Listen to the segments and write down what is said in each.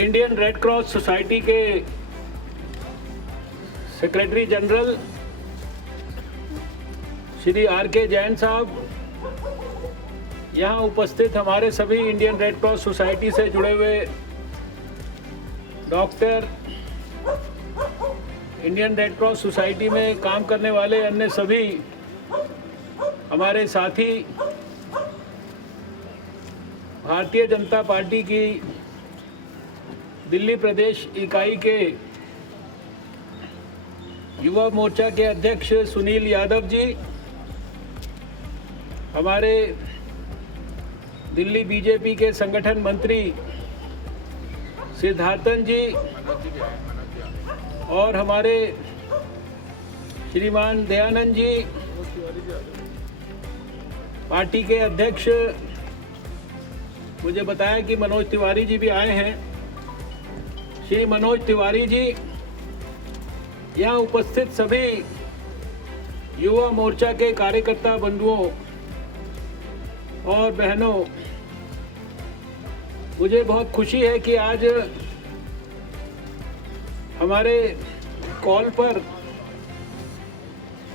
Indian red cross society के secretary general Shri R.K. Jain साहब, यहाँ उपस्थित हमारे सभी इंडियन रेड क्रॉस सोसाइटी से जुड़े हुए doctor, Indian red cross society में काम करने वाले अन्य सभी हमारे साथी, भारतीय जनता पार्टी की दिल्ली प्रदेश इकाई के युवा मोर्चा के अध्यक्ष सुनील यादव जी, हमारे दिल्ली बीजेपी के संगठन मंत्री सिद्धार्थन जी और हमारे श्रीमान दयानंद जी, पार्टी के अध्यक्ष, मुझे बताया कि मनोज तिवारी जी भी आए हैं। श्री मनोज तिवारी जी, यहाँ उपस्थित सभी युवा मोर्चा के कार्यकर्ता बंधुओं और बहनों, मुझे बहुत खुशी है कि आज हमारे कॉल पर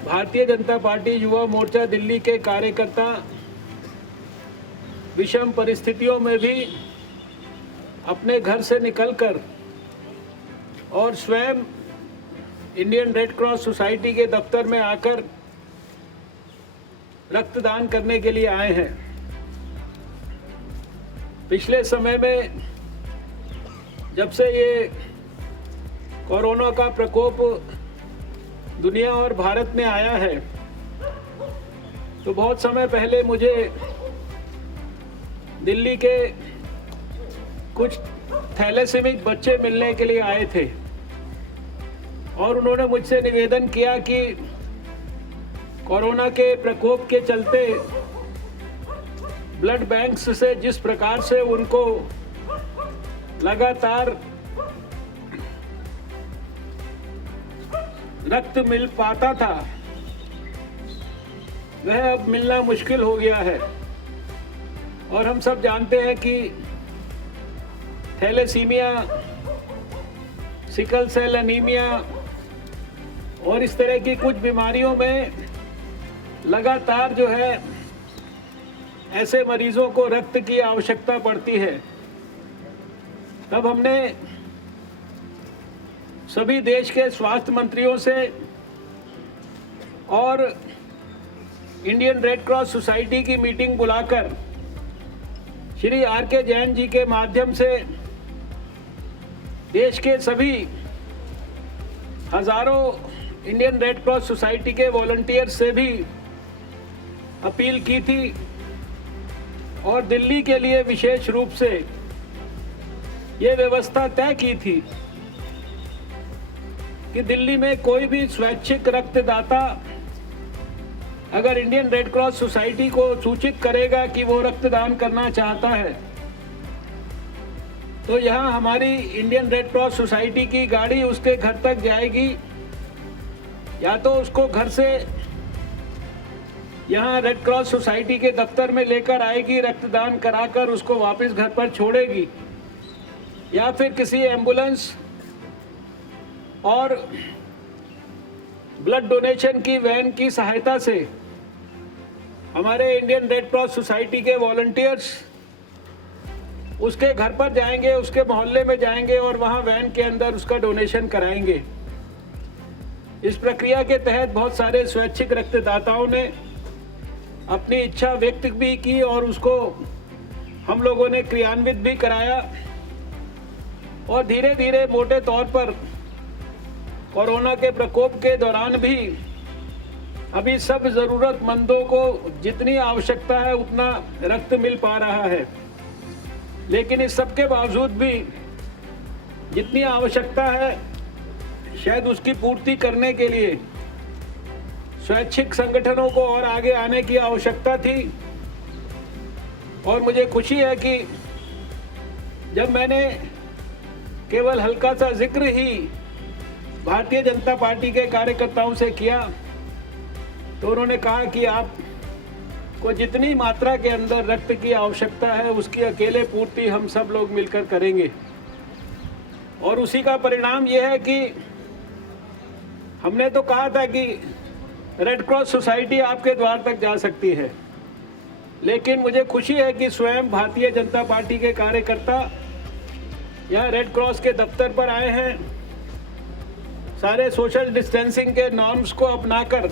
भारतीय जनता पार्टी युवा मोर्चा दिल्ली के कार्यकर्ता विषम परिस्थितियों में भी अपने घर से निकलकर और स्वयं इंडियन रेड क्रॉस सोसाइटी के दफ्तर में आकर रक्तदान करने के लिए आए हैं। पिछले समय में जब से ये कोरोना का प्रकोप दुनिया और भारत में आया है, तो बहुत समय पहले मुझे दिल्ली के कुछ थैलेसीमिक बच्चे मिलने के लिए आए थे और उन्होंने मुझसे निवेदन किया कि कोरोना के प्रकोप के चलते ब्लड बैंक्स से जिस प्रकार से उनको लगातार रक्त मिल पाता था, वह अब मिलना मुश्किल हो गया है। और हम सब जानते हैं कि थैलेसीमिया, सिकल सेल एनीमिया और इस तरह की कुछ बीमारियों में लगातार जो है ऐसे मरीजों को रक्त की आवश्यकता पड़ती है। तब हमने सभी देश के स्वास्थ्य मंत्रियों से और इंडियन रेड क्रॉस सोसाइटी की मीटिंग बुलाकर श्री R.K. जैन जी के माध्यम से देश के सभी हजारों इंडियन रेड क्रॉस सोसाइटी के वॉलंटियर से भी अपील की थी और दिल्ली के लिए विशेष रूप से ये व्यवस्था तय की थी कि दिल्ली में कोई भी स्वैच्छिक रक्तदाता अगर इंडियन रेड क्रॉस सोसाइटी को सूचित करेगा कि वो रक्तदान करना चाहता है, तो यहाँ हमारी इंडियन रेड क्रॉस सोसाइटी की गाड़ी उसके घर तक जाएगी, या तो उसको घर से यहाँ रेड क्रॉस सोसाइटी के दफ्तर में लेकर आएगी, रक्तदान कराकर उसको वापस घर पर छोड़ेगी, या फिर किसी एम्बुलेंस और ब्लड डोनेशन की वैन की सहायता से हमारे इंडियन रेड क्रॉस सोसाइटी के वॉलंटियर्स उसके घर पर जाएंगे, उसके मोहल्ले में जाएंगे और वहां वैन के अंदर उसका डोनेशन कराएंगे। इस प्रक्रिया के तहत बहुत सारे स्वैच्छिक रक्तदाताओं ने अपनी इच्छा व्यक्त भी की और उसको हम लोगों ने क्रियान्वित भी कराया और धीरे धीरे मोटे तौर पर कोरोना के प्रकोप के दौरान भी अभी सब ज़रूरतमंदों को जितनी आवश्यकता है उतना रक्त मिल पा रहा है। लेकिन इस सब के बावजूद भी जितनी आवश्यकता है शायद उसकी पूर्ति करने के लिए स्वैच्छिक संगठनों को और आगे आने की आवश्यकता थी। और मुझे खुशी है कि जब मैंने केवल हल्का सा जिक्र ही भारतीय जनता पार्टी के कार्यकर्ताओं से किया, तो उन्होंने कहा कि आपको जितनी मात्रा के अंदर रक्त की आवश्यकता है उसकी अकेले पूर्ति हम सब लोग मिलकर करेंगे। और उसी का परिणाम ये है कि हमने तो कहा था कि रेड क्रॉस सोसाइटी आपके द्वार तक जा सकती है, लेकिन मुझे खुशी है कि स्वयं भारतीय जनता पार्टी के कार्यकर्ता यहाँ रेड क्रॉस के दफ्तर पर आए हैं, सारे सोशल डिस्टेंसिंग के नॉर्म्स को अपनाकर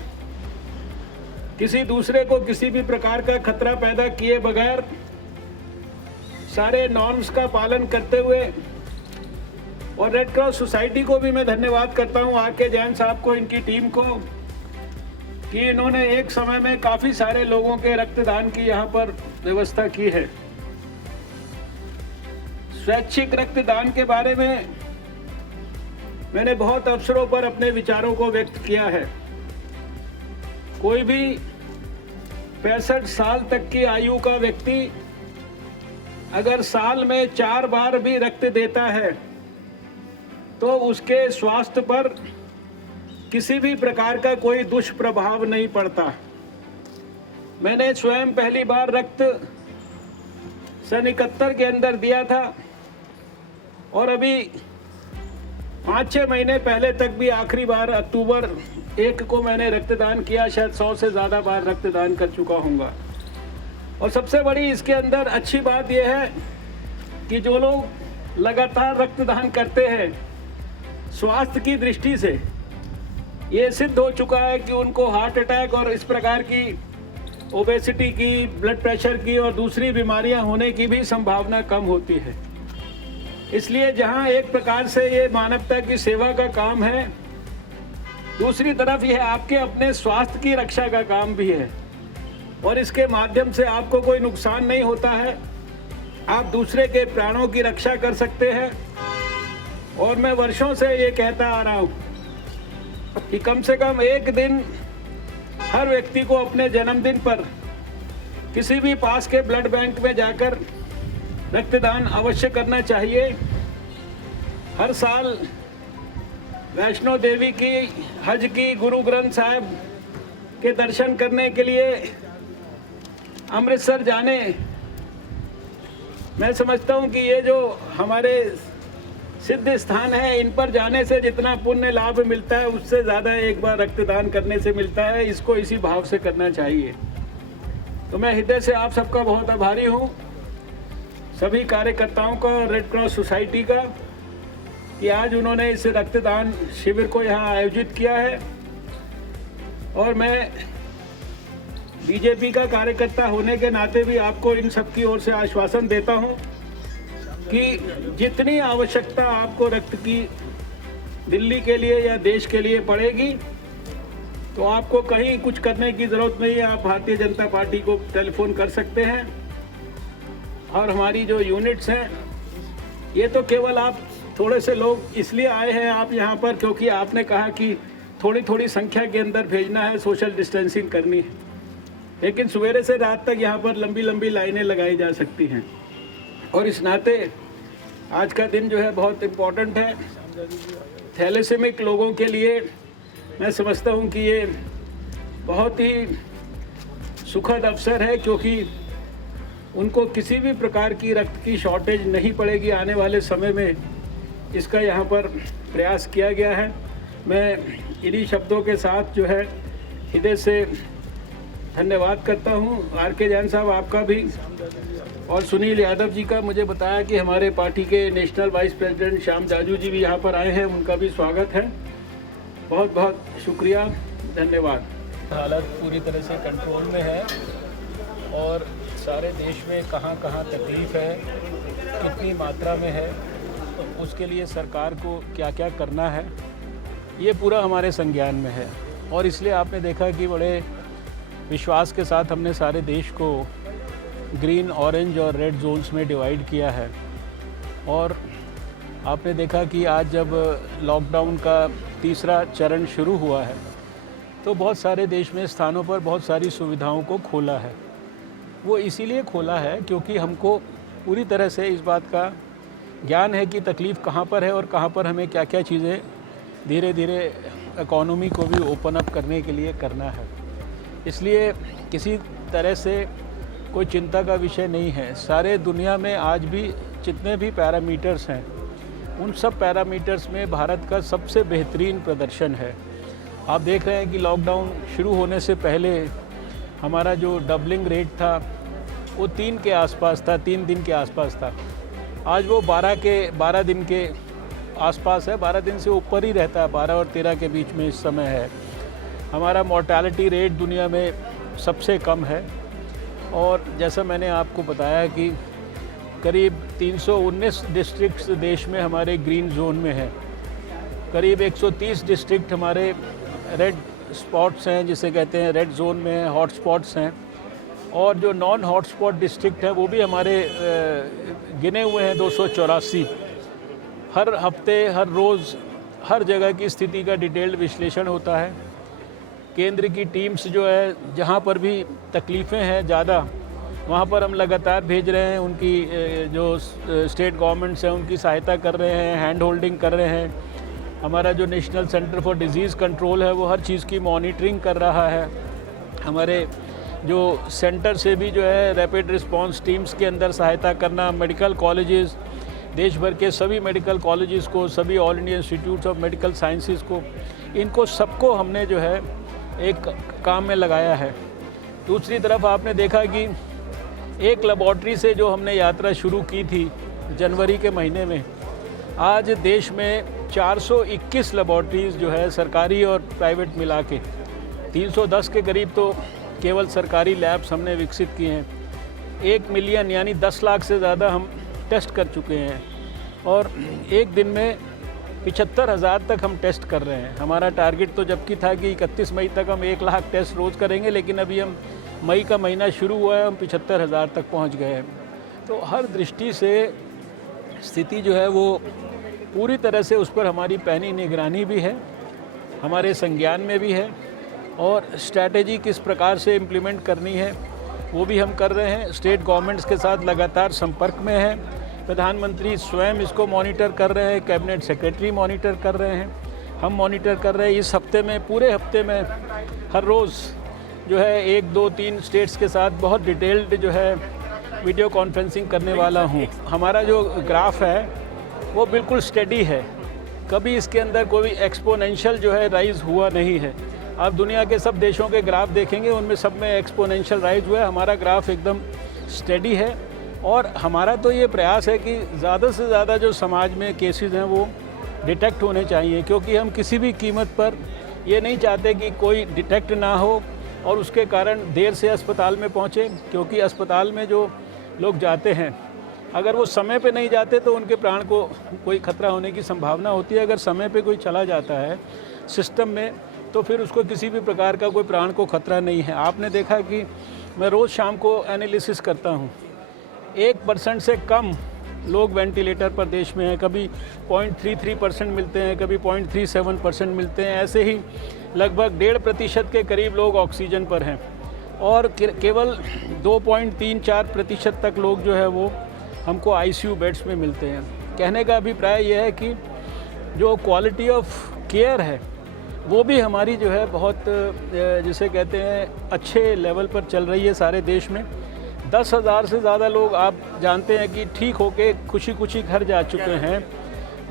किसी दूसरे को किसी भी प्रकार का खतरा पैदा किए बगैर सारे नॉर्म्स का पालन करते हुए, और रेड क्रॉस सोसाइटी को भी मैं धन्यवाद करता हूँ, आर.के. जैन साहब को, इनकी टीम को, कि इन्होंने एक समय में काफ़ी सारे लोगों के रक्तदान की यहाँ पर व्यवस्था की है। स्वैच्छिक रक्तदान के बारे में मैंने बहुत अवसरों पर अपने विचारों को व्यक्त किया है। कोई भी 65 साल तक की आयु का व्यक्ति अगर साल में 4 बार भी रक्त देता है तो उसके स्वास्थ्य पर किसी भी प्रकार का कोई दुष्प्रभाव नहीं पड़ता। मैंने स्वयं पहली बार रक्त सन 71 के अंदर दिया था, और अभी 5-6 महीने पहले तक भी आखिरी बार अक्टूबर 1 को मैंने रक्तदान किया। शायद 100 से ज़्यादा बार रक्तदान कर चुका हूँगा। और सबसे बड़ी इसके अंदर अच्छी बात यह है कि जो लोग लगातार रक्तदान करते हैं, स्वास्थ्य की दृष्टि से ये सिद्ध हो चुका है कि उनको हार्ट अटैक और इस प्रकार की ओबेसिटी की, ब्लड प्रेशर की और दूसरी बीमारियां होने की भी संभावना कम होती है। इसलिए जहां एक प्रकार से ये मानवता की सेवा का काम है, दूसरी तरफ यह आपके अपने स्वास्थ्य की रक्षा का काम भी है, और इसके माध्यम से आपको कोई नुकसान नहीं होता है, आप दूसरे के प्राणों की रक्षा कर सकते हैं। और मैं वर्षों से ये कहता आ रहा हूँ कि कम से कम एक दिन हर व्यक्ति को अपने जन्मदिन पर किसी भी पास के ब्लड बैंक में जाकर रक्तदान अवश्य करना चाहिए। हर साल वैष्णो देवी की, हज की, गुरु ग्रंथ साहिब के दर्शन करने के लिए अमृतसर जाने, मैं समझता हूँ कि ये जो हमारे सिद्ध स्थान है, इन पर जाने से जितना पुण्य लाभ मिलता है उससे ज़्यादा एक बार रक्तदान करने से मिलता है। इसको इसी भाव से करना चाहिए। तो मैं हृदय से आप सबका बहुत आभारी हूँ, सभी कार्यकर्ताओं का, रेड क्रॉस सोसाइटी का, कि आज उन्होंने इस रक्तदान शिविर को यहाँ आयोजित किया है। और मैं बीजेपी का कार्यकर्ता होने के नाते भी आपको इन सब की ओर से आश्वासन देता हूँ कि जितनी आवश्यकता आपको रक्त की दिल्ली के लिए या देश के लिए पड़ेगी, तो आपको कहीं कुछ करने की ज़रूरत नहीं है। आप भारतीय जनता पार्टी को टेलीफोन कर सकते हैं। और हमारी जो यूनिट्स हैं, ये तो केवल आप थोड़े से लोग इसलिए आए हैं आप यहाँ पर क्योंकि आपने कहा कि थोड़ी थोड़ी संख्या के अंदर भेजना है, सोशल डिस्टेंसिंग करनी है, लेकिन सवेरे से रात तक यहाँ पर लंबी लंबी लाइनें लगाई जा सकती हैं। और इस नाते आज का दिन जो है बहुत इम्पोर्टेंट है। थैलेसेमिक लोगों के लिए मैं समझता हूँ कि ये बहुत ही सुखद अवसर है, क्योंकि उनको किसी भी प्रकार की रक्त की शॉर्टेज नहीं पड़ेगी आने वाले समय में। इसका यहाँ पर प्रयास किया गया है। मैं इन्हीं शब्दों के साथ जो है हृदय से धन्यवाद करता हूँ आर.के. जैन साहब आपका भी, और सुनील यादव जी का। मुझे बताया कि हमारे पार्टी के national vice president Shyam Jaju ji भी यहाँ पर आए हैं, उनका भी स्वागत है। बहुत बहुत शुक्रिया, धन्यवाद। हालत पूरी तरह से कंट्रोल में है, और सारे देश में कहाँ कहाँ तकलीफ़ है, कितनी मात्रा में है, तो उसके लिए सरकार को क्या क्या करना है, ये पूरा हमारे संज्ञान में है। और इसलिए आपने देखा कि बड़े विश्वास के साथ हमने सारे देश को ग्रीन, ऑरेंज और रेड जोन्स में डिवाइड किया है। और आपने देखा कि आज जब लॉकडाउन का तीसरा चरण शुरू हुआ है, तो बहुत सारे देश में स्थानों पर बहुत सारी सुविधाओं को खोला है। वो इसीलिए खोला है क्योंकि हमको पूरी तरह से इस बात का ज्ञान है कि तकलीफ़ कहाँ पर है और कहाँ पर हमें क्या क्या चीज़ें धीरे धीरे इकॉनमी को भी ओपन अप करने के लिए करना है। इसलिए किसी तरह से कोई चिंता का विषय नहीं है। सारे दुनिया में आज भी जितने भी पैरामीटर्स हैं उन सब पैरामीटर्स में भारत का सबसे बेहतरीन प्रदर्शन है। आप देख रहे हैं कि लॉकडाउन शुरू होने से पहले हमारा जो डबलिंग रेट था वो 3 के आसपास था, 3 दिन के आसपास था। आज वो 12 दिन के आसपास है, 12 दिन से ऊपर ही रहता है, 12 और 13 के बीच में इस समय है। हमारा मोर्टालिटी रेट दुनिया में सबसे कम है और जैसा मैंने आपको बताया कि करीब 319 डिस्ट्रिक्ट्स देश में हमारे ग्रीन जोन में हैं। करीब 130 डिस्ट्रिक्ट हमारे रेड स्पॉट्स हैं, जिसे कहते हैं रेड जोन में हैं, हॉट स्पॉट्स हैं। और जो नॉन हॉट स्पॉट डिस्ट्रिक्ट हैं वो भी हमारे गिने हुए हैं 284। हर हफ्ते, हर रोज़, हर जगह की स्थिति का डिटेल्ड विश्लेषण होता है। केंद्र की टीम्स जो है, जहाँ पर भी तकलीफ़ें हैं ज़्यादा, वहाँ पर हम लगातार भेज रहे हैं। उनकी जो स्टेट गवर्नमेंट्स हैं उनकी सहायता कर रहे हैं, हैंड होल्डिंग कर रहे हैं। हमारा जो national centre for disease control है वो हर चीज़ की मॉनिटरिंग कर रहा है। हमारे जो सेंटर से भी जो है रैपिड रिस्पांस टीम्स के अंदर सहायता करना, मेडिकल कॉलेजेस, देश भर के सभी मेडिकल कॉलेजेस को, सभी all India institutes of medical sciences को, इनको सबको हमने जो है एक काम में लगाया है। दूसरी तरफ आपने देखा कि एक लेबॉर्ट्री से जो हमने यात्रा शुरू की थी जनवरी के महीने में, आज देश में 421 लेबॉर्ट्रीज़ जो है सरकारी और प्राइवेट मिला के 310 के करीब तो केवल सरकारी लैब्स हमने विकसित किए हैं। 1 मिलियन यानी 10 लाख से ज़्यादा हम टेस्ट कर चुके हैं और एक दिन में 75,000 तक हम टेस्ट कर रहे हैं। हमारा टारगेट तो जबकि था कि 31 मई तक हम 1 लाख टेस्ट रोज़ करेंगे, लेकिन अभी हम मई का महीना शुरू हुआ है, हम 75,000 तक पहुंच गए हैं। तो हर दृष्टि से स्थिति जो है वो पूरी तरह से, उस पर हमारी पैनी निगरानी भी है, हमारे संज्ञान में भी है और स्ट्रैटेजी किस प्रकार से इम्प्लीमेंट करनी है वो भी हम कर रहे हैं। स्टेट गवर्नमेंट्स के साथ लगातार संपर्क में है। प्रधानमंत्री स्वयं इसको मॉनिटर कर रहे हैं, कैबिनेट सेक्रेटरी मॉनिटर कर रहे हैं, हम मॉनिटर कर रहे हैं। इस हफ्ते में, पूरे हफ्ते में हर रोज़ जो है 1, 2, 3 स्टेट्स के साथ बहुत डिटेल्ड जो है वीडियो कॉन्फ्रेंसिंग करने वाला हूँ। हमारा जो ग्राफ है वो बिल्कुल स्टेडी है, कभी इसके अंदर कोई एक्सपोनेंशियल जो है राइज़ हुआ नहीं है। आप दुनिया के सब देशों के ग्राफ देखेंगे, उनमें सब में एक्सपोनेंशियल राइज हुआ है। हमारा ग्राफ एकदम स्टेडी है और हमारा तो ये प्रयास है कि ज़्यादा से ज़्यादा जो समाज में केसेस हैं वो डिटेक्ट होने चाहिए, क्योंकि हम किसी भी कीमत पर ये नहीं चाहते कि कोई डिटेक्ट ना हो और उसके कारण देर से अस्पताल में पहुँचे। क्योंकि अस्पताल में जो लोग जाते हैं, अगर वो समय पे नहीं जाते तो उनके प्राण को कोई खतरा होने की संभावना होती है। अगर समय पे कोई चला जाता है सिस्टम में तो फिर उसको किसी भी प्रकार का कोई प्राण को खतरा नहीं है। आपने देखा कि मैं रोज़ शाम को एनालिसिस करता हूँ, 1% से कम लोग वेंटिलेटर पर देश में हैं। कभी 0.33% मिलते हैं, कभी 0.37% मिलते हैं। ऐसे ही लगभग 1.5% के करीब लोग ऑक्सीजन पर हैं और केवल 2.34% तक लोग जो है वो हमको आईसीयू बेड्स में मिलते हैं। कहने का अभिप्राय यह है कि जो क्वालिटी ऑफ केयर है वो भी हमारी जो है बहुत, जिसे कहते हैं, अच्छे लेवल पर चल रही है सारे देश में। 10,000 से ज़्यादा लोग आप जानते हैं कि ठीक होके खुशी खुशी घर जा चुके हैं।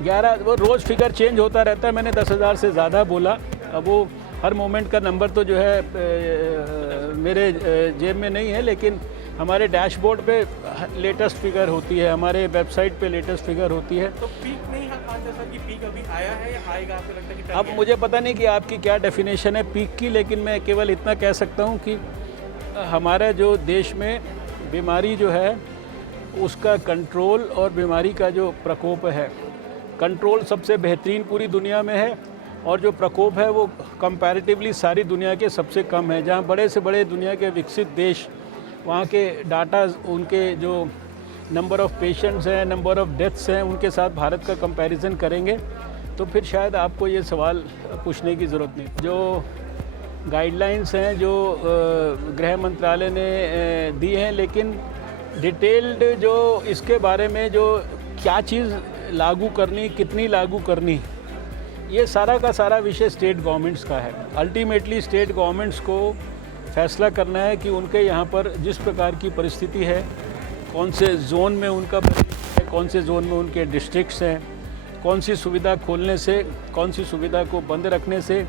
11, वो रोज़ फिगर चेंज होता रहता है, मैंने 10,000 से ज़्यादा बोला। अब वो हर मोमेंट का नंबर तो जो है मेरे जेब में नहीं है, लेकिन हमारे डैशबोर्ड पे लेटेस्ट फिगर होती है, हमारे वेबसाइट पे लेटेस्ट फिगर होती है। तो पीक नहीं है, जैसा कि पीक अभी आया है या आएगा, आपको लगता है कि अब मुझे पता नहीं कि आपकी क्या डेफिनेशन है पीक की, लेकिन मैं केवल इतना कह सकता हूँ कि हमारा जो देश में बीमारी जो है उसका कंट्रोल और बीमारी का जो प्रकोप है, कंट्रोल सबसे बेहतरीन पूरी दुनिया में है और जो प्रकोप है वो कंपैरेटिवली सारी दुनिया के सबसे कम है। जहाँ बड़े से बड़े दुनिया के विकसित देश, वहाँ के डाटा, उनके जो नंबर ऑफ़ पेशेंट्स हैं, नंबर ऑफ़ डेथ्स हैं, उनके साथ भारत का कंपैरिजन करेंगे तो फिर शायद आपको ये सवाल पूछने की ज़रूरत नहीं। जो गाइडलाइंस हैं जो गृह मंत्रालय ने दी हैं, लेकिन डिटेल्ड जो इसके बारे में जो क्या चीज़ लागू करनी, कितनी लागू करनी, ये सारा का सारा विषय स्टेट गवर्नमेंट्स का है। अल्टीमेटली स्टेट गवर्नमेंट्स को फैसला करना है कि उनके यहाँ पर जिस प्रकार की परिस्थिति है, कौन से जोन में उनका है, कौन से जोन में उनके डिस्ट्रिक्ट्स हैं, कौन सी सुविधा खोलने से, कौन सी सुविधा को बंद रखने से,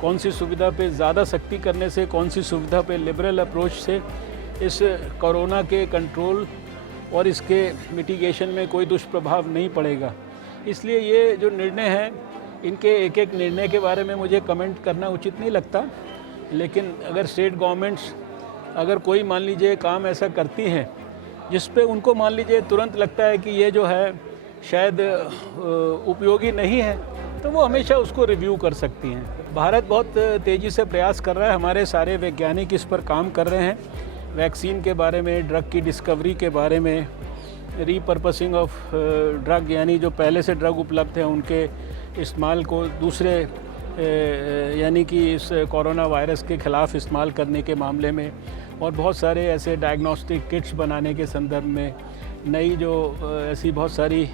कौन सी सुविधा पे ज़्यादा सख्ती करने से, कौन सी सुविधा पे लिबरल अप्रोच से इस कोरोना के कंट्रोल और इसके मिटिगेशन में कोई दुष्प्रभाव नहीं पड़ेगा। इसलिए ये जो निर्णय हैं, इनके एक एक निर्णय के बारे में मुझे कमेंट करना उचित नहीं लगता, लेकिन अगर स्टेट गवर्नमेंट्स अगर कोई मान लीजिए काम ऐसा करती हैं जिस पे उनको मान लीजिए तुरंत लगता है कि ये जो है शायद उपयोगी नहीं है, तो वो हमेशा उसको रिव्यू कर सकती हैं। भारत बहुत तेज़ी से प्रयास कर रहा है, हमारे सारे वैज्ञानिक इस पर काम कर रहे हैं, वैक्सीन के बारे में, ड्रग की डिस्कवरी के बारे में, रीपर्पसिंग ऑफ ड्रग, यानी जो पहले से ड्रग उपलब्ध हैं उनके इस्तेमाल को दूसरे यानी कि इस कोरोना वायरस के ख़िलाफ़ इस्तेमाल करने के मामले में, और बहुत सारे ऐसे डायग्नोस्टिक किट्स बनाने के संदर्भ में, नई जो ऐसी बहुत सारी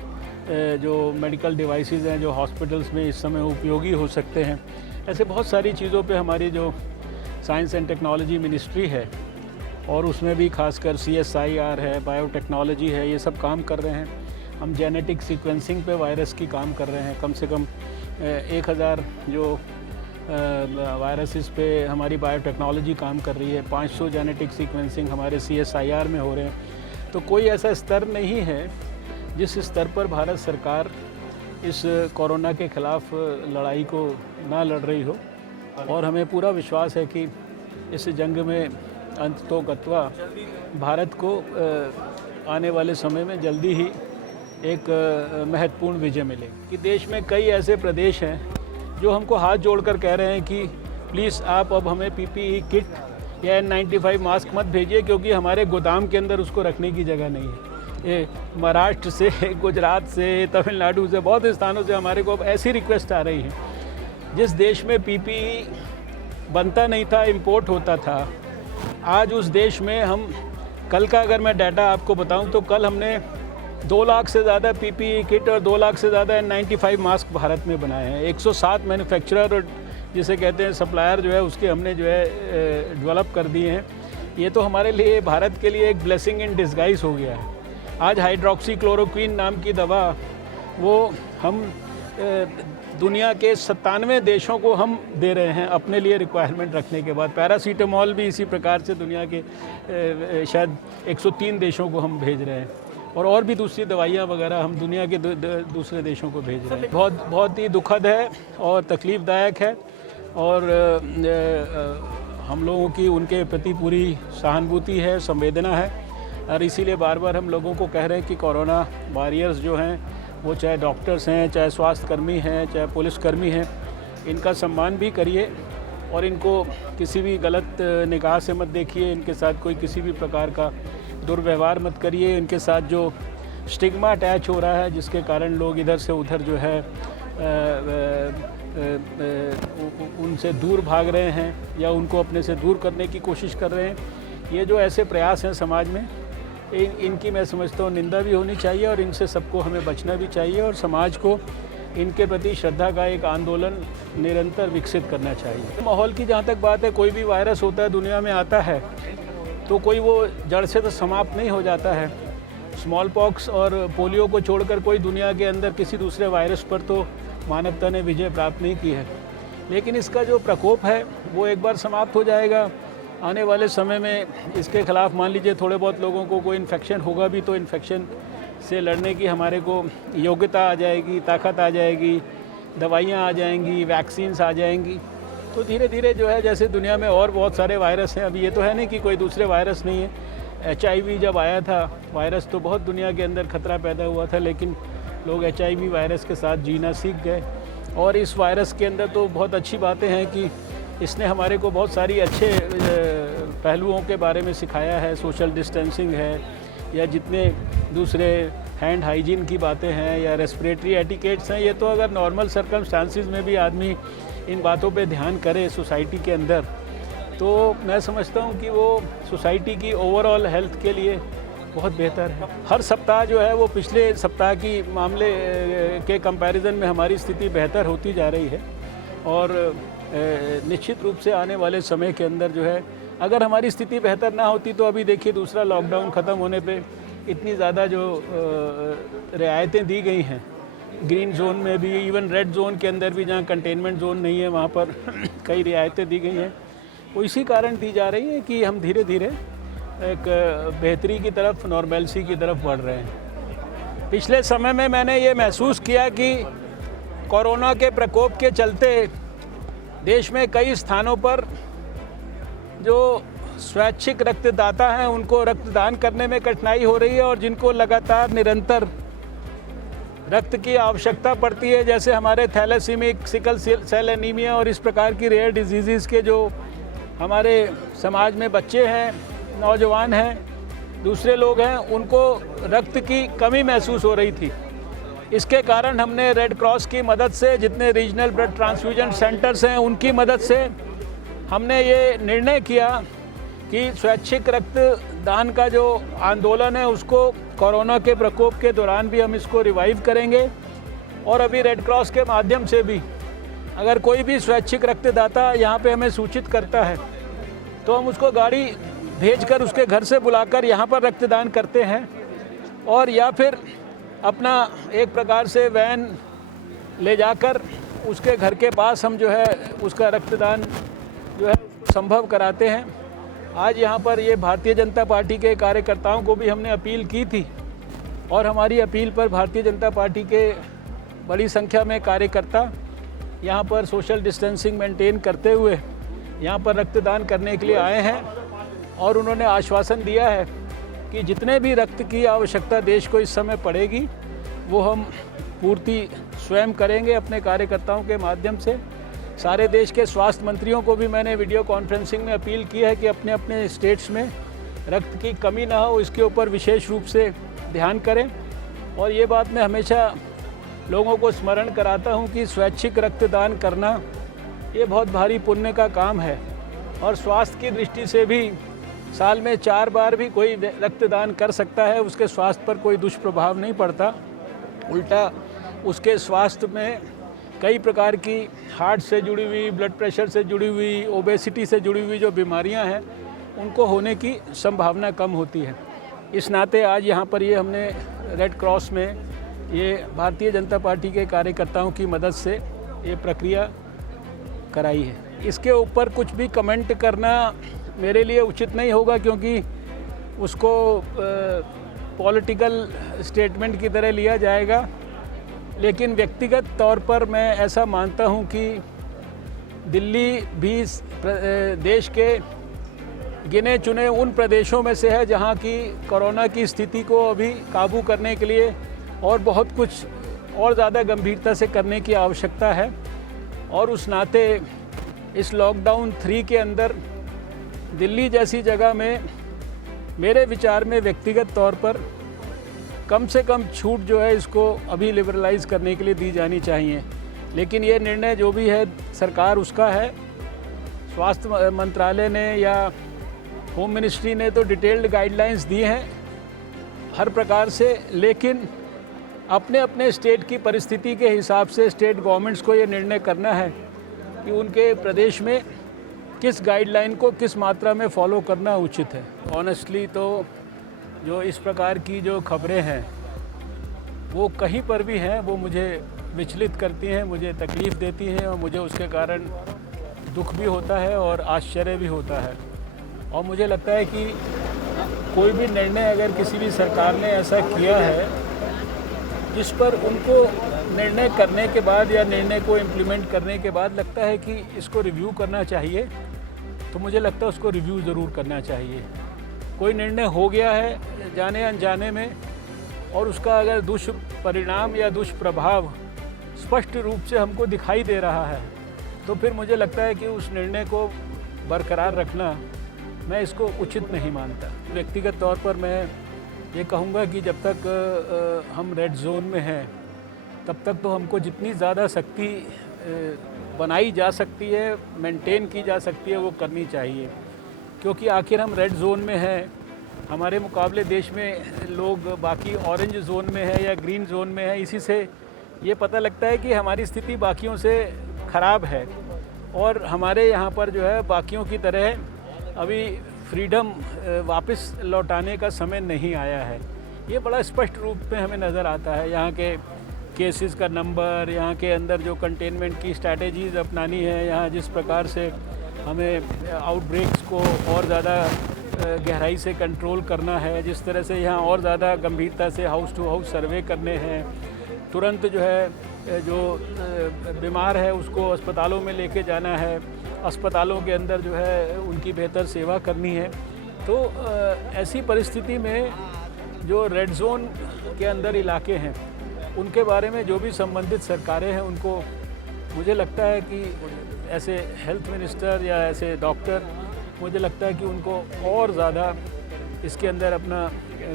जो मेडिकल डिवाइसेस हैं जो हॉस्पिटल्स में इस समय उपयोगी हो सकते हैं, ऐसे बहुत सारी चीज़ों पे हमारी जो साइंस एंड टेक्नोलॉजी मिनिस्ट्री है और उसमें भी खासकर CSIR है, बायोटेक्नोलॉजी है, ये सब काम कर रहे हैं। हम जेनेटिक सीक्वेंसिंग पे वायरस की काम कर रहे हैं, कम से कम 1000 जो वायरसेस पे हमारी बायोटेक्नोलॉजी काम कर रही है, 500 जेनेटिक सीक्वेंसिंग हमारे CSIR में हो रहे हैं। तो कोई ऐसा स्तर नहीं है जिस स्तर पर भारत सरकार इस कोरोना के ख़िलाफ़ लड़ाई को ना लड़ रही हो, और हमें पूरा विश्वास है कि इस जंग में अंत तो गत्वा भारत को आने वाले समय में जल्दी ही एक महत्वपूर्ण विजय मिलेगी। कि देश में कई ऐसे प्रदेश हैं जो हमको हाथ जोड़कर कह रहे हैं कि प्लीज़ आप अब हमें PPE किट या N95 मास्क मत भेजिए, क्योंकि हमारे गोदाम के अंदर उसको रखने की जगह नहीं है। ये महाराष्ट्र से, गुजरात से, तमिलनाडु से, बहुत स्थानों से हमारे को अब ऐसी रिक्वेस्ट आ रही है। जिस देश में PPE बनता नहीं था, इंपोर्ट होता था, आज उस देश में हम, कल का अगर मैं डाटा आपको बताऊं तो कल हमने 2 लाख से ज़्यादा PPE किट और 2 लाख से ज़्यादा N95 मास्क भारत में बनाए हैं। 107 मैन्युफैक्चरर और जिसे कहते हैं सप्लायर जो है उसके हमने जो है डेवलप कर दिए हैं। ये तो हमारे लिए, भारत के लिए एक ब्लेसिंग इन डिस्गाइज हो गया है। आज हाइड्रोक्सीक्लोरोक्विन नाम की दवा वो हम दुनिया के 97 देशों को हम दे रहे हैं अपने लिए रिक्वायरमेंट रखने के बाद। पैरासीटामोल भी इसी प्रकार से दुनिया के शायद 103 देशों को हम भेज रहे हैं, और भी दूसरी दवाइयाँ वगैरह हम दुनिया के दूसरे देशों को भेज रहे हैं। बहुत ही दुखद है और तकलीफ़दायक है, और हम लोगों की उनके प्रति पूरी सहानुभूति है, संवेदना है, और इसीलिए बार बार हम लोगों को कह रहे हैं कि कोरोना वॉरियर्स जो हैं, वो चाहे डॉक्टर्स हैं, चाहे स्वास्थ्यकर्मी हैं, चाहे पुलिसकर्मी हैं, इनका सम्मान भी करिए और इनको किसी भी गलत निगाह से मत देखिए, इनके साथ कोई किसी भी प्रकार का दुर्व्यवहार मत करिए। इनके साथ जो स्टिग्मा अटैच हो रहा है, जिसके कारण लोग इधर से उधर जो है उनसे दूर भाग रहे हैं या उनको अपने से दूर करने की कोशिश कर रहे हैं, ये जो ऐसे प्रयास हैं समाज में, इनकी मैं समझता हूँ निंदा भी होनी चाहिए, और इनसे सबको हमें बचना भी चाहिए, और समाज को इनके प्रति श्रद्धा का एक आंदोलन निरंतर विकसित करना चाहिए। माहौल की जहाँ तक बात है, कोई भी वायरस होता है, दुनिया में आता है, तो कोई वो जड़ से तो समाप्त नहीं हो जाता है। स्मॉल पॉक्स और पोलियो को छोड़कर कोई दुनिया के अंदर किसी दूसरे वायरस पर तो मानवता ने विजय प्राप्त नहीं की है, लेकिन इसका जो प्रकोप है वो एक बार समाप्त हो जाएगा। आने वाले समय में इसके ख़िलाफ़ मान लीजिए थोड़े बहुत लोगों को कोई इन्फेक्शन होगा भी, तो इन्फेक्शन से लड़ने की हमारे को योग्यता आ जाएगी, ताकत आ जाएगी, दवाइयाँ आ जाएंगी, वैक्सीन्स आ जाएंगी। तो धीरे धीरे जो है, जैसे दुनिया में और बहुत सारे वायरस हैं, अभी ये तो है नहीं कि कोई दूसरे वायरस नहीं है। HIV जब आया था वायरस, तो बहुत दुनिया के अंदर खतरा पैदा हुआ था, लेकिन लोग HIV वायरस के साथ जीना सीख गए। और इस वायरस के अंदर तो बहुत अच्छी बातें हैं कि इसने हमारे को बहुत सारी अच्छे पहलुओं के बारे में सिखाया है। सोशल डिस्टेंसिंग है, या जितने दूसरे हैंड हाइजीन की बातें हैं, या रेस्पिरेटरी एटिकेट्स हैं, ये तो अगर नॉर्मल सर्कमस्टांसिस में भी आदमी इन बातों पे ध्यान करे सोसाइटी के अंदर, तो मैं समझता हूँ कि वो सोसाइटी की ओवरऑल हेल्थ के लिए बहुत बेहतर है। हर सप्ताह जो है वो पिछले सप्ताह की मामले के कंपैरिजन में हमारी स्थिति बेहतर होती जा रही है, और निश्चित रूप से आने वाले समय के अंदर जो है, अगर हमारी स्थिति बेहतर ना होती तो अभी देखिए दूसरा लॉकडाउन ख़त्म होने पे इतनी ज़्यादा जो रियायतें दी गई हैं, ग्रीन जोन में भी, इवन रेड जोन के अंदर भी जहाँ कंटेनमेंट जोन नहीं है वहाँ पर कई रियायतें दी गई हैं। वो इसी कारण दी जा रही है कि हम धीरे धीरे एक बेहतरी की तरफ, नॉर्मलसी की तरफ बढ़ रहे हैं। पिछले समय में मैंने ये महसूस किया कि कोरोना के प्रकोप के चलते देश में कई स्थानों पर जो स्वैच्छिक रक्तदाता हैं उनको रक्तदान करने में कठिनाई हो रही है, और जिनको लगातार निरंतर रक्त की आवश्यकता पड़ती है, जैसे हमारे थैलेसीमिक, सिकल सेल एनीमिया और इस प्रकार की रेयर डिजीज़ के जो हमारे समाज में बच्चे हैं, नौजवान हैं, दूसरे लोग हैं, उनको रक्त की कमी महसूस हो रही थी। इसके कारण हमने रेड क्रॉस की मदद से, जितने रीजनल ब्लड ट्रांसफ्यूजन सेंटर्स हैं उनकी मदद से हमने ये निर्णय किया कि स्वैच्छिक रक्तदान का जो आंदोलन है उसको कोरोना के प्रकोप के दौरान भी हम इसको रिवाइव करेंगे। और अभी रेड क्रॉस के माध्यम से भी अगर कोई भी स्वैच्छिक रक्तदाता यहाँ पे हमें सूचित करता है तो हम उसको गाड़ी भेजकर उसके घर से बुलाकर यहाँ पर रक्तदान करते हैं, और या फिर अपना एक प्रकार से वैन ले जाकर उसके घर के पास हम जो है उसका रक्तदान जो है संभव कराते हैं। आज यहाँ पर ये भारतीय जनता पार्टी के कार्यकर्ताओं को भी हमने अपील की थी, और हमारी अपील पर भारतीय जनता पार्टी के बड़ी संख्या में कार्यकर्ता यहाँ पर सोशल डिस्टेंसिंग मेंटेन करते हुए यहाँ पर रक्तदान करने के लिए आए हैं, और उन्होंने आश्वासन दिया है कि जितने भी रक्त की आवश्यकता देश को इस समय पड़ेगी वो हम पूर्ति स्वयं करेंगे अपने कार्यकर्ताओं के माध्यम से। सारे देश के स्वास्थ्य मंत्रियों को भी मैंने वीडियो कॉन्फ्रेंसिंग में अपील की है कि अपने अपने स्टेट्स में रक्त की कमी ना हो, इसके ऊपर विशेष रूप से ध्यान करें। और ये बात मैं हमेशा लोगों को स्मरण कराता हूँ कि स्वैच्छिक रक्तदान करना ये बहुत भारी पुण्य का काम है, और स्वास्थ्य की दृष्टि से भी साल में 4 बार भी कोई रक्तदान कर सकता है, उसके स्वास्थ्य पर कोई दुष्प्रभाव नहीं पड़ता। उल्टा उसके स्वास्थ्य में कई प्रकार की हार्ट से जुड़ी हुई, ब्लड प्रेशर से जुड़ी हुई, ओबेसिटी से जुड़ी हुई जो बीमारियां हैं उनको होने की संभावना कम होती है। इस नाते आज यहाँ पर ये हमने रेड क्रॉस में ये भारतीय जनता पार्टी के कार्यकर्ताओं की मदद से ये प्रक्रिया कराई है। इसके ऊपर कुछ भी कमेंट करना मेरे लिए उचित नहीं होगा, क्योंकि उसको पॉलिटिकल स्टेटमेंट की तरह लिया जाएगा। लेकिन व्यक्तिगत तौर पर मैं ऐसा मानता हूं कि दिल्ली भी देश के गिने चुने उन प्रदेशों में से है जहां की कोरोना की स्थिति को अभी काबू करने के लिए और बहुत कुछ और ज़्यादा गंभीरता से करने की आवश्यकता है। और उस नाते इस लॉकडाउन 3 के अंदर दिल्ली जैसी जगह में मेरे विचार में व्यक्तिगत तौर पर कम से कम छूट जो है इसको अभी लिबरलाइज़ करने के लिए दी जानी चाहिए। लेकिन ये निर्णय जो भी है सरकार उसका है। स्वास्थ्य मंत्रालय ने या होम मिनिस्ट्री ने तो डिटेल्ड गाइडलाइंस दी हैं हर प्रकार से, लेकिन अपने अपने स्टेट की परिस्थिति के हिसाब से स्टेट गवर्नमेंट्स को ये निर्णय करना है कि उनके प्रदेश में किस गाइडलाइन को किस मात्रा में फॉलो करना उचित है। ऑनेस्टली तो जो इस प्रकार की जो खबरें हैं वो कहीं पर भी हैं वो मुझे विचलित करती हैं, मुझे तकलीफ़ देती हैं, और मुझे उसके कारण दुख भी होता है और आश्चर्य भी होता है। और मुझे लगता है कि कोई भी निर्णय अगर किसी भी सरकार ने ऐसा किया है जिस पर उनको निर्णय करने के बाद या निर्णय को इम्प्लीमेंट करने के बाद लगता है कि इसको रिव्यू करना चाहिए, तो मुझे लगता है उसको रिव्यू ज़रूर करना चाहिए। कोई निर्णय हो गया है जाने अनजाने में और उसका अगर दुष्परिणाम या दुष्प्रभाव स्पष्ट रूप से हमको दिखाई दे रहा है, तो फिर मुझे लगता है कि उस निर्णय को बरकरार रखना मैं इसको उचित नहीं मानता। व्यक्तिगत तौर पर मैं ये कहूँगा कि जब तक हम रेड जोन में हैं तब तक तो हमको जितनी ज़्यादा सख्ती बनाई जा सकती है, मेंटेन की जा सकती है, वो करनी चाहिए। क्योंकि आखिर हम रेड जोन में हैं, हमारे मुकाबले देश में लोग बाकी ऑरेंज जोन में है या ग्रीन जोन में है। इसी से ये पता लगता है कि हमारी स्थिति बाकियों से ख़राब है, और हमारे यहाँ पर जो है बाकियों की तरह अभी फ्रीडम वापस लौटाने का समय नहीं आया है। ये बड़ा स्पष्ट रूप में हमें नज़र आता है। यहाँ के केसेस का नंबर, यहाँ के अंदर जो कंटेनमेंट की स्ट्रैटेजीज़ अपनानी है, यहाँ जिस प्रकार से हमें आउटब्रेक्स को और ज़्यादा गहराई से कंट्रोल करना है, जिस तरह से यहाँ और ज़्यादा गंभीरता से हाउस टू हाउस सर्वे करने हैं, तुरंत जो है जो बीमार है उसको अस्पतालों में लेके जाना है, अस्पतालों के अंदर जो है उनकी बेहतर सेवा करनी है। तो ऐसी परिस्थिति में जो रेड जोन के अंदर इलाके हैं उनके बारे में जो भी संबंधित सरकारें हैं उनको, मुझे लगता है कि ऐसे हेल्थ मिनिस्टर या ऐसे डॉक्टर, मुझे लगता है कि उनको और ज़्यादा इसके अंदर अपना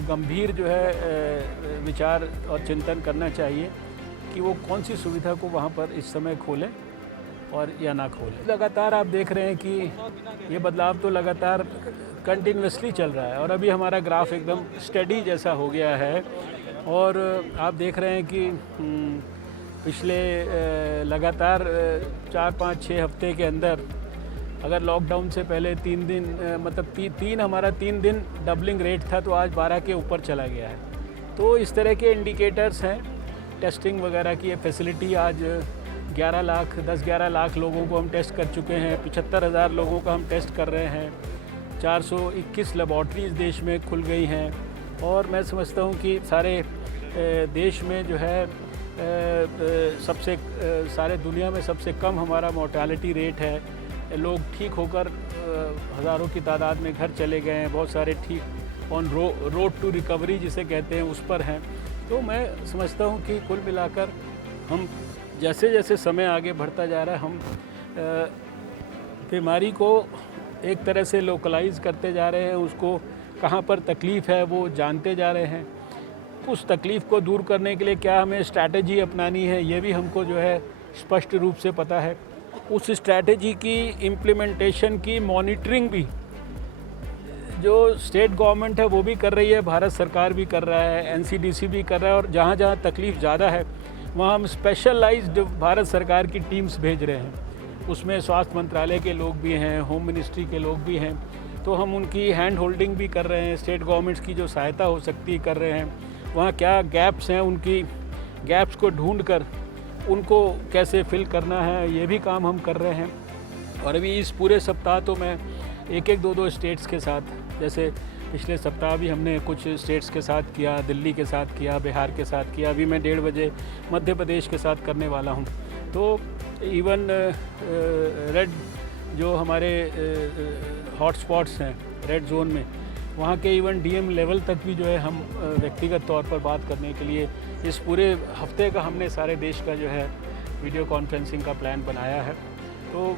गंभीर जो है विचार और चिंतन करना चाहिए कि वो कौन सी सुविधा को वहाँ पर इस समय खोलें और या ना खोलें। लगातार आप देख रहे हैं कि ये बदलाव तो लगातार कंटिन्यूसली चल रहा है और अभी हमारा ग्राफ एकदम स्टडी जैसा हो गया है। और आप देख रहे हैं कि पिछले लगातार 4-5-6 हफ्ते के अंदर, अगर लॉकडाउन से पहले 3 दिन मतलब हमारा 3 दिन डबलिंग रेट था, तो आज 12 के ऊपर चला गया है। तो इस तरह के इंडिकेटर्स हैं। टेस्टिंग वगैरह की फैसिलिटी आज 10-11 लाख लोगों को हम टेस्ट कर चुके हैं, 75,000 लोगों का हम टेस्ट कर रहे हैं, 421 लेबॉर्ट्रीज़ देश में खुल गई हैं। और मैं समझता हूँ कि सारे देश में जो है सबसे सारे दुनिया में सबसे कम हमारा मोर्टालिटी रेट है। लोग ठीक होकर हज़ारों की तादाद में घर चले गए हैं, बहुत सारे ठीक ऑन रोड टू रिकवरी जिसे कहते हैं उस पर हैं। तो मैं समझता हूँ कि कुल मिलाकर हम जैसे जैसे समय आगे बढ़ता जा रहा है, हम बीमारी को एक तरह से लोकलाइज करते जा रहे हैं, उसको कहाँ पर तकलीफ़ है वो जानते जा रहे हैं। उस तकलीफ़ को दूर करने के लिए क्या हमें स्ट्रैटेजी अपनानी है, ये भी हमको जो है स्पष्ट रूप से पता है। उस स्ट्रैटेजी की इम्प्लीमेंटेशन की मॉनिटरिंग भी जो स्टेट गवर्नमेंट है वो भी कर रही है, भारत सरकार भी कर रहा है, एनसीडीसी भी कर रहा है। और जहाँ जहाँ तकलीफ़ ज़्यादा है वहाँ हम स्पेशलाइज्ड भारत सरकार की टीम्स भेज रहे हैं। उसमें स्वास्थ्य मंत्रालय के लोग भी हैं, होम मिनिस्ट्री के लोग भी हैं। तो हम उनकी हैंड होल्डिंग भी कर रहे हैं, स्टेट गवर्नमेंट्स की जो सहायता हो सकती है कर रहे हैं। वहाँ क्या गैप्स हैं, उनकी गैप्स को ढूंढ कर उनको कैसे फिल करना है, ये भी काम हम कर रहे हैं। और अभी इस पूरे सप्ताह तो मैं 1-2 स्टेट्स के साथ, जैसे पिछले सप्ताह भी हमने कुछ स्टेट्स के साथ किया, दिल्ली के साथ किया, बिहार के साथ किया, अभी मैं 1:30 बजे मध्य प्रदेश के साथ करने वाला हूँ। तो इवन रेड जो हमारे हॉटस्पॉट्स हैं रेड जोन में, वहाँ के इवन डीएम लेवल तक भी जो है हम व्यक्तिगत तौर पर बात करने के लिए इस पूरे हफ्ते का हमने सारे देश का जो है वीडियो कॉन्फ्रेंसिंग का प्लान बनाया है। तो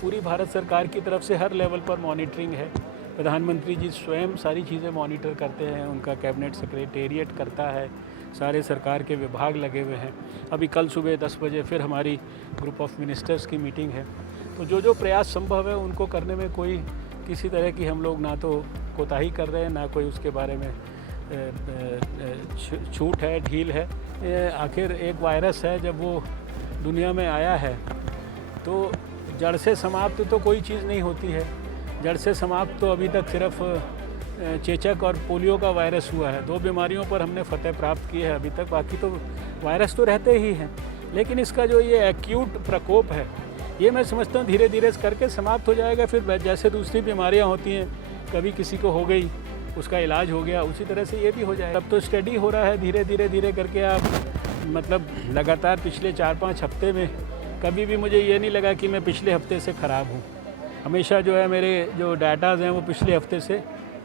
पूरी भारत सरकार की तरफ से हर लेवल पर मॉनिटरिंग है। प्रधानमंत्री जी स्वयं सारी चीज़ें मॉनिटर करते हैं, उनका कैबिनेट सेक्रेटेरिएट करता है, सारे सरकार के विभाग लगे हुए हैं। अभी कल सुबह 10 बजे फिर हमारी ग्रुप ऑफ मिनिस्टर्स की मीटिंग है। तो जो प्रयास संभव है उनको करने में कोई किसी तरह की हम लोग ना तो कोताही कर रहे हैं, ना कोई उसके बारे में छूट है, ढील है। आखिर एक वायरस है, जब वो दुनिया में आया है तो जड़ से समाप्त तो कोई चीज़ नहीं होती है। जड़ से समाप्त तो अभी तक सिर्फ चेचक और पोलियो का वायरस हुआ है। 2 बीमारियों पर हमने फतह प्राप्त की है अभी तक, बाकी तो वायरस तो रहते ही हैं। लेकिन इसका जो ये एक्यूट प्रकोप है, ये मैं समझता हूँ धीरे धीरे करके समाप्त हो जाएगा। फिर जैसे दूसरी बीमारियाँ होती हैं, कभी किसी को हो गई, उसका इलाज हो गया, उसी तरह से ये भी हो जाएगा। अब तो स्टडी हो रहा है धीरे धीरे करके। आप मतलब लगातार पिछले 4-5 हफ्ते में कभी भी मुझे ये नहीं लगा कि मैं पिछले हफ्ते से ख़राब हूँ। हमेशा जो है मेरे जो डाटाज़ हैं वो पिछले हफ्ते से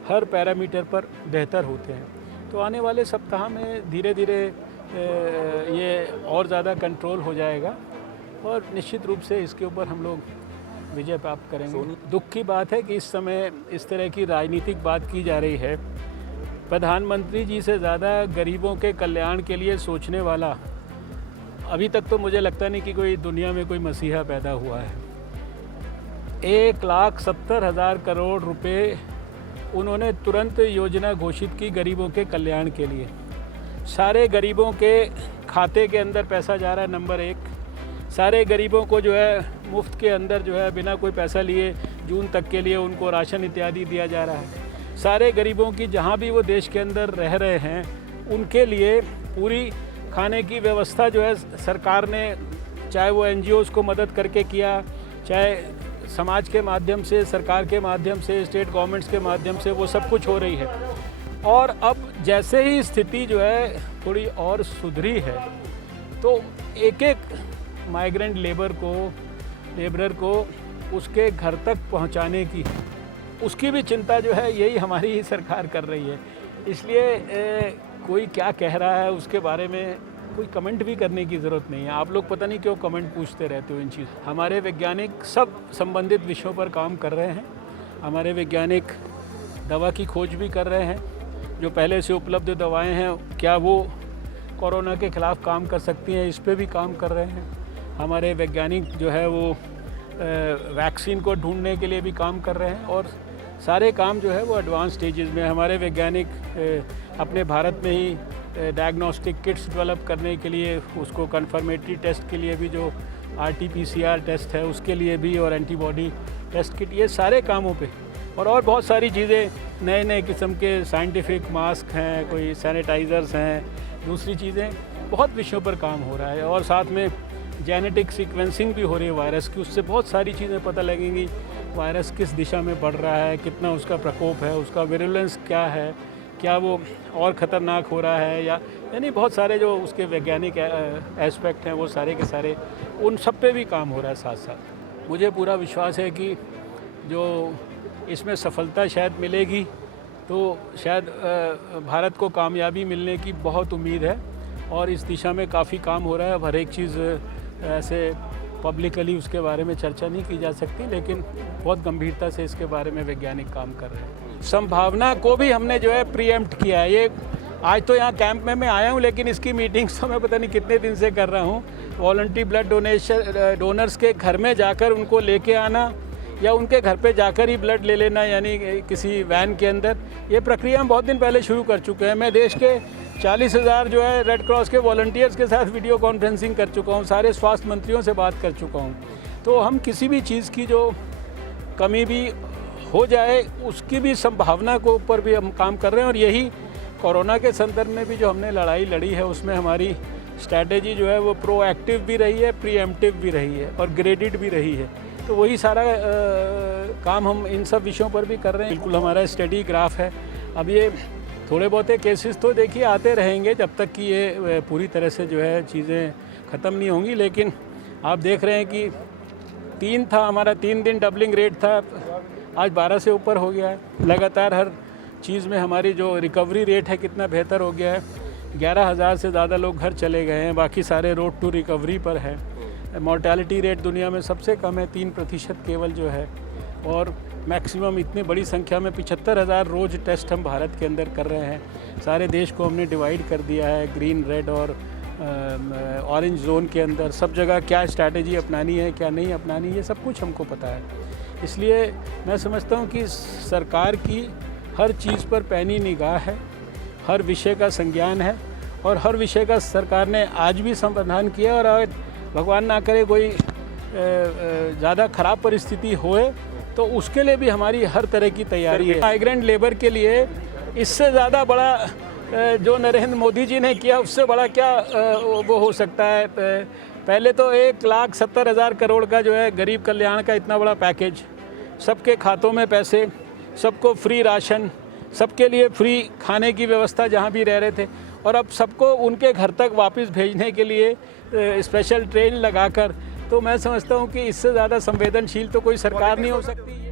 हर पैरामीटर पर बेहतर होते हैं। तो आने वाले सप्ताह में धीरे धीरे ये और ज़्यादा कंट्रोल हो जाएगा और निश्चित रूप से इसके ऊपर हम लोग विजय प्राप्त करेंगे। दुख की बात है कि इस समय इस तरह की राजनीतिक बात की जा रही है। प्रधानमंत्री जी से ज़्यादा गरीबों के कल्याण के लिए सोचने वाला अभी तक तो मुझे लगता नहीं कि कोई दुनिया में कोई मसीहा पैदा हुआ है। 1,70,000 करोड़ रुपए उन्होंने तुरंत योजना घोषित की गरीबों के कल्याण के लिए। सारे गरीबों के खाते के अंदर पैसा जा रहा है, नंबर 1। सारे गरीबों को जो है मुफ्त के अंदर जो है बिना कोई पैसा लिए जून तक के लिए उनको राशन इत्यादि दिया जा रहा है। सारे गरीबों की जहाँ भी वो देश के अंदर रह रहे हैं उनके लिए पूरी खाने की व्यवस्था जो है सरकार ने, चाहे वो NGOs को मदद करके किया, चाहे समाज के माध्यम से, सरकार के माध्यम से, स्टेट गवर्नमेंट्स के माध्यम से, वो सब कुछ हो रही है। और अब जैसे ही स्थिति जो है थोड़ी और सुधरी है, तो एक एक माइग्रेंट लेबरर को उसके घर तक पहुंचाने की, उसकी भी चिंता जो है यही हमारी ही सरकार कर रही है। इसलिए कोई क्या कह रहा है उसके बारे में कोई कमेंट भी करने की ज़रूरत नहीं है। आप लोग पता नहीं क्यों कमेंट पूछते रहते हो इन चीज़। हमारे वैज्ञानिक सब संबंधित विषयों पर काम कर रहे हैं। हमारे वैज्ञानिक दवा की खोज भी कर रहे हैं। जो पहले से उपलब्ध दवाएं हैं, क्या वो कोरोना के ख़िलाफ़ काम कर सकती हैं, इस पे भी काम कर रहे हैं। हमारे वैज्ञानिक जो है वो वैक्सीन को ढूंढने के लिए भी काम कर रहे हैं, और सारे काम जो है वो एडवांस स्टेजेस में। हमारे वैज्ञानिक अपने भारत में ही डायग्नोस्टिक किट्स डेवलप करने के लिए, उसको कन्फर्मेटरी टेस्ट के लिए भी जो RT-PCR टेस्ट है उसके लिए भी, और एंटीबॉडी टेस्ट किट, ये सारे कामों पे और बहुत सारी चीज़ें, नए नए किस्म के साइंटिफिक मास्क हैं, कोई सैनिटाइज़र्स हैं, दूसरी चीज़ें, बहुत विषयों पर काम हो रहा है। और साथ में जेनेटिक सीक्वेंसिंग भी हो रही है वायरस की, उससे बहुत सारी चीज़ें पता लगेंगी। वायरस किस दिशा में बढ़ रहा है, कितना उसका प्रकोप है, उसका विरुलेंस क्या है, क्या वो और ख़तरनाक हो रहा है, यानी बहुत सारे जो उसके वैज्ञानिक एस्पेक्ट हैं वो सारे के सारे, उन सब पे भी काम हो रहा है साथ साथ। मुझे पूरा विश्वास है कि जो इसमें सफलता शायद मिलेगी, तो शायद भारत को कामयाबी मिलने की बहुत उम्मीद है, और इस दिशा में काफ़ी काम हो रहा है। अब हर एक चीज़ ऐसे पब्लिकली उसके बारे में चर्चा नहीं की जा सकती, लेकिन बहुत गंभीरता से इसके बारे में वैज्ञानिक काम कर रहे हैं। संभावना को भी हमने जो है प्रीएम्प्ट किया है। ये आज तो यहाँ कैंप में मैं आया हूँ, लेकिन इसकी मीटिंग्स तो मैं पता नहीं कितने दिन से कर रहा हूँ। वॉलंटरी ब्लड डोनर्स के घर में जाकर उनको लेके आना, या उनके घर पे जाकर ही ब्लड ले लेना, यानी किसी वैन के अंदर, ये प्रक्रिया हम बहुत दिन पहले शुरू कर चुके हैं। मैं देश के 40,000 जो है रेड क्रॉस के वॉलंटियर्स के साथ वीडियो कॉन्फ्रेंसिंग कर चुका हूँ, सारे स्वास्थ्य मंत्रियों से बात कर चुका हूँ। तो हम किसी भी चीज़ की जो कमी भी हो जाए, उसकी भी संभावना को ऊपर भी हम काम कर रहे हैं। और यही कोरोना के संदर्भ में भी जो हमने लड़ाई लड़ी है, उसमें हमारी स्ट्रैटेजी जो है वो प्रोएक्टिव भी रही है, प्रीएम्प्टिव भी रही है, और ग्रेडेड भी रही है। तो वही सारा काम हम इन सब विषयों पर भी कर रहे हैं। बिल्कुल हमारा स्टडी ग्राफ है। अब ये थोड़े बहुत केसेस तो देखिए आते रहेंगे जब तक कि ये पूरी तरह से जो है चीज़ें ख़त्म नहीं होंगी, लेकिन आप देख रहे हैं कि 3 था हमारा, 3 दिन डबलिंग रेट था, आज 12 से ऊपर हो गया है। लगातार हर चीज़ में हमारी जो रिकवरी रेट है कितना बेहतर हो गया है। 11,000 से ज़्यादा लोग घर चले गए हैं, बाकी सारे रोड टू रिकवरी पर है। मॉर्टेलिटी रेट दुनिया में सबसे कम है, 3% केवल जो है, और मैक्सिमम इतनी बड़ी संख्या में 75,000 रोज़ टेस्ट हम भारत के अंदर कर रहे हैं। सारे देश को हमने डिवाइड कर दिया है ग्रीन, रेड और ऑरेंज जोन के अंदर। सब जगह क्या स्ट्रैटेजी अपनानी है, क्या नहीं अपनानी, ये सब कुछ हमको पता है। इसलिए मैं समझता हूँ कि सरकार की हर चीज़ पर पैनी निगाह है, हर विषय का संज्ञान है, और हर विषय का सरकार ने आज भी समाधान किया। और भगवान ना करे कोई ज़्यादा ख़राब परिस्थिति होए, तो उसके लिए भी हमारी हर तरह की तैयारी है। माइग्रेंट लेबर के लिए इससे ज़्यादा बड़ा जो नरेंद्र मोदी जी ने किया, उससे बड़ा क्या वो हो सकता है। पहले तो 1,70,000 करोड़ का जो है गरीब कल्याण का इतना बड़ा पैकेज, सबके खातों में पैसे, सबको फ्री राशन, सबके लिए फ्री खाने की व्यवस्था जहाँ भी रह रहे थे, और अब सबको उनके घर तक वापस भेजने के लिए स्पेशल ट्रेन लगाकर। तो मैं समझता हूँ कि इससे ज़्यादा संवेदनशील तो कोई सरकार नहीं हो सकती।